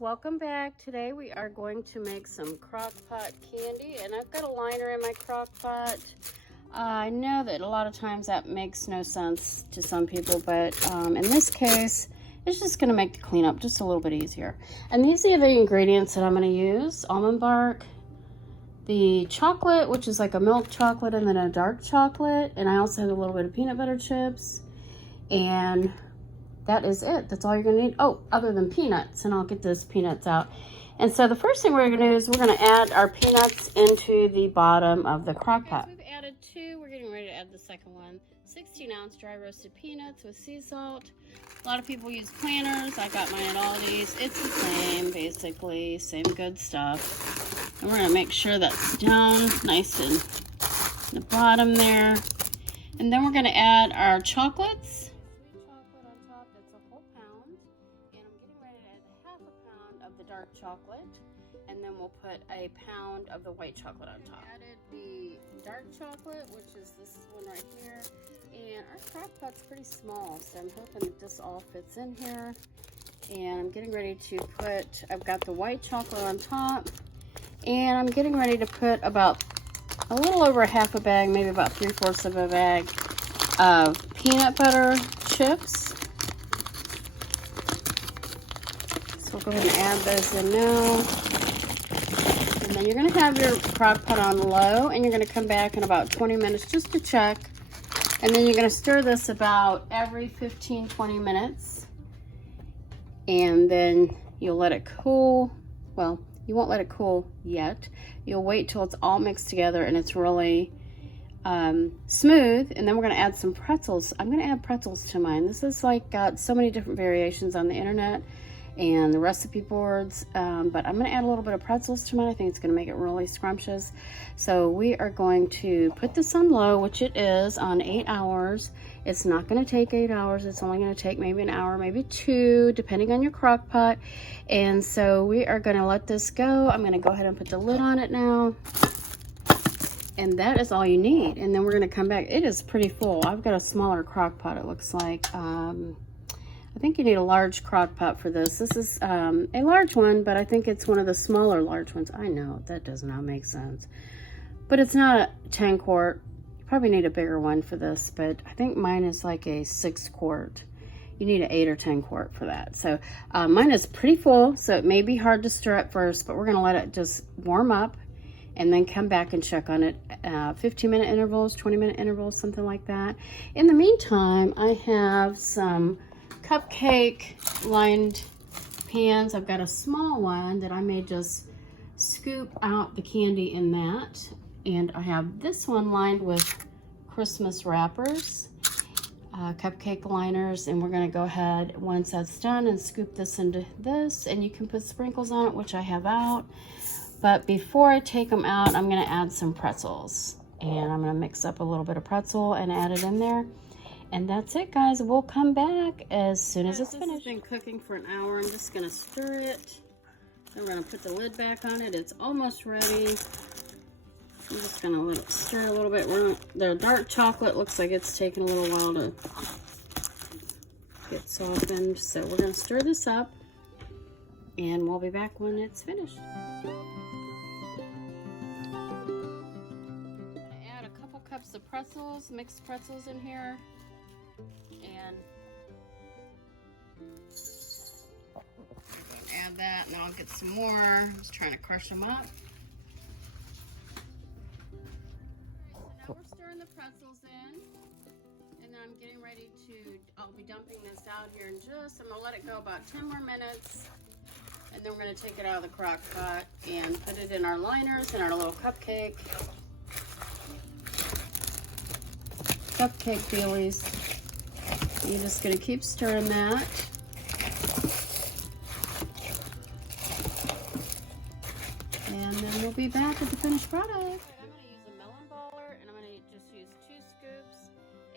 welcome back. Today we are going to make some Crockpot candy, and I've got a liner in my Crockpot. I know that a lot of times that makes no sense to some people, but in this case, it's just going to make the cleanup just a little bit easier. And these are the ingredients that I'm going to use: almond bark, the chocolate, which is like a milk chocolate, and then a dark chocolate, and I also have a little bit of peanut butter chips, and that is it. That's all you're gonna need. Oh, other than peanuts, and I'll get those peanuts out. And so the first thing we're gonna do is we're gonna add our peanuts into the bottom of the crock pot. We've added 2, we're getting ready to add the second one. 16-ounce dry roasted peanuts with sea salt. A lot of people use planters. I got mine at Aldi's. It's the same, basically, same good stuff. And we're gonna make sure that's down nice in the bottom there. And then we're gonna add our chocolates. Dark chocolate, and then we'll put a pound of the white chocolate on top. Added the dark chocolate, which is this one right here, and our crock pot's pretty small, so I'm hoping that this all fits in here. And I'm getting ready to put, I've got the white chocolate on top, and I'm getting ready to put about a little over half a bag, maybe about 3/4 of a bag of peanut butter chips. So we'll go ahead and add those in now. And then you're going to have your crock pot on low, and you're going to come back in about 20 minutes just to check. And then you're going to stir this about every 15-20 minutes. And then you'll let it cool. Well, you won't let it cool yet. You'll wait till it's all mixed together and it's really smooth. And then we're going to add some pretzels. I'm going to add pretzels to mine. This is like got so many different variations on the internet and the recipe boards, but I'm gonna add a little bit of pretzels to mine. I think it's gonna make it really scrumptious. So we are going to put this on low, which it is, on 8 hours. It's not gonna take 8 hours. It's only gonna take maybe an hour, maybe 2, depending on your crock pot. And so we are gonna let this go. I'm gonna go ahead and put the lid on it now. And that is all you need. And then we're gonna come back. It is pretty full. I've got a smaller crock pot, it looks like. I think you need a large crock pot for this. This is a large one, but I think it's one of the smaller large ones. I know, that does not make sense. But it's not a 10 quart. You probably need a bigger one for this, but I think mine is like a 6 quart. You need an 8 or 10 quart for that. So mine is pretty full, so it may be hard to stir at first, but we're gonna let it just warm up and then come back and check on it. 15-minute intervals, 20-minute intervals, something like that. In the meantime, I have some cupcake lined pans. I've got a small one that I may just scoop out the candy in that, and I have this one lined with Christmas wrappers, cupcake liners, and we're going to go ahead once that's done and scoop this into this, and you can put sprinkles on it, which I have out. But before I take them out, I'm going to add some pretzels, and I'm going to mix up a little bit of pretzel and add it in there. And that's it, guys. We'll come back as soon as it's finished. This has been cooking for an hour. I'm just gonna stir it. Then we're gonna put the lid back on it. It's almost ready. I'm just gonna let it stir a little bit. The dark chocolate looks like it's taking a little while to get softened. So we're gonna stir this up, and we'll be back when it's finished. Add a couple cups of pretzels, mixed pretzels in here. And add that, and then I'll get some more. I'm just trying to crush them up. So now we're stirring the pretzels in, and then I'm getting ready to, I'll be dumping this out here in just, I'm gonna let it go about 10 more minutes, and then we're gonna take it out of the crock pot and put it in our liners and our little cupcake dealies. You're just going to keep stirring that. And then we'll be back with the finished product. I'm going to use a melon baller, and I'm going to just use 2 scoops.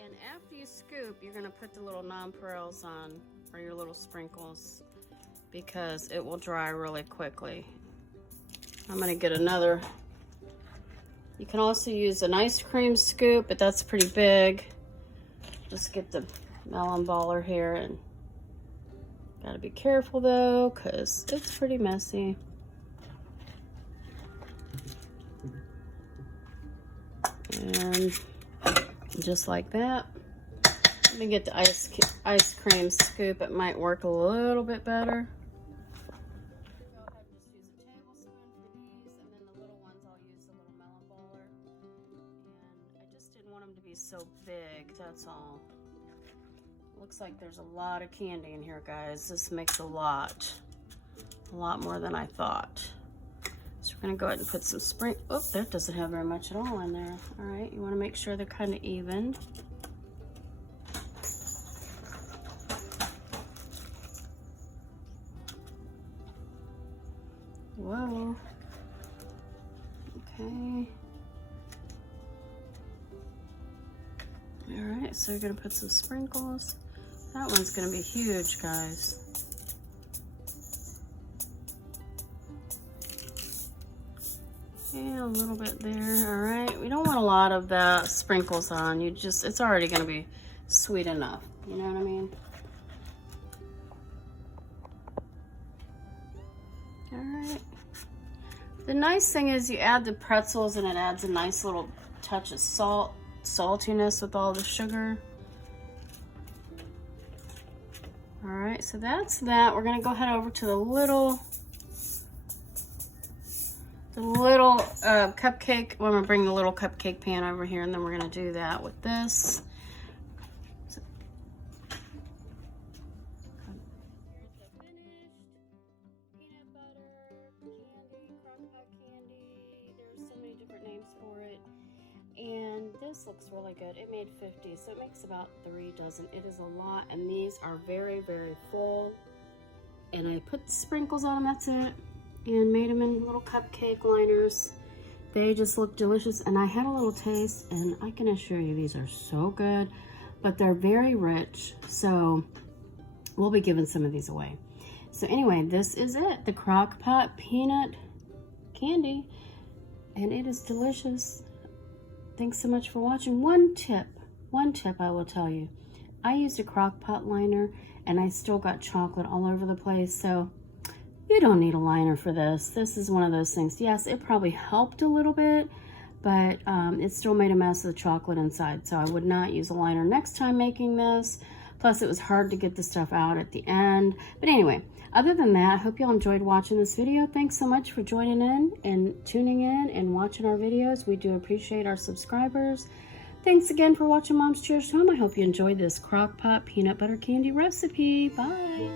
And after you scoop, you're going to put the little nonpareils on, or your little sprinkles, because it will dry really quickly. I'm going to get another. You can also use an ice cream scoop, but that's pretty big. Just get the melon baller here and Gotta be careful though, because it's pretty messy. And just like that. Let me get the ice cream scoop. It might work a little bit better. Go ahead and just use a tablespoon for these, and then the little ones I'll use a little melon bowler. And I just didn't want them to be so big, that's all. Looks like there's a lot of candy in here, guys. This makes a lot more than I thought. So we're gonna go ahead and put some oh, that doesn't have very much at all in there. All right, you wanna make sure they're kind of even. Whoa. Okay. All right, so you're gonna put some sprinkles. That one's gonna be huge, guys. And a little bit there, all right. We don't want a lot of the sprinkles on. It's already gonna be sweet enough. You know what I mean? All right. The nice thing is you add the pretzels and it adds a nice little touch of saltiness with all the sugar. All right, so that's that. We're gonna go ahead over to the little cupcake. We're gonna bring the little cupcake pan over here, and then we're gonna do that with this. So, here's the finished peanut butter candy, Crockpot candy. There's so many different names for it. And this looks really good. It made 50, so it makes about 3 dozen. It is a lot, and these are very, very full. And I put the sprinkles on them, that's it. And made them in little cupcake liners. They just look delicious, and I had a little taste, and I can assure you these are so good, but they're very rich, so we'll be giving some of these away. So anyway, this is it, the Crockpot peanut candy, and it is delicious. Thanks so much for watching. One tip I will tell you. I used a Crockpot liner, and I still got chocolate all over the place, so you don't need a liner for this. This is one of those things. Yes, it probably helped a little bit, but it still made a mess of the chocolate inside. So I would not use a liner next time making this. Plus, it was hard to get the stuff out at the end. But anyway, other than that, I hope y'all enjoyed watching this video. Thanks so much for joining in and tuning in and watching our videos. We do appreciate our subscribers. Thanks again for watching Mom's Cherished Home. I hope you enjoyed this Crockpot peanut butter candy recipe. Bye.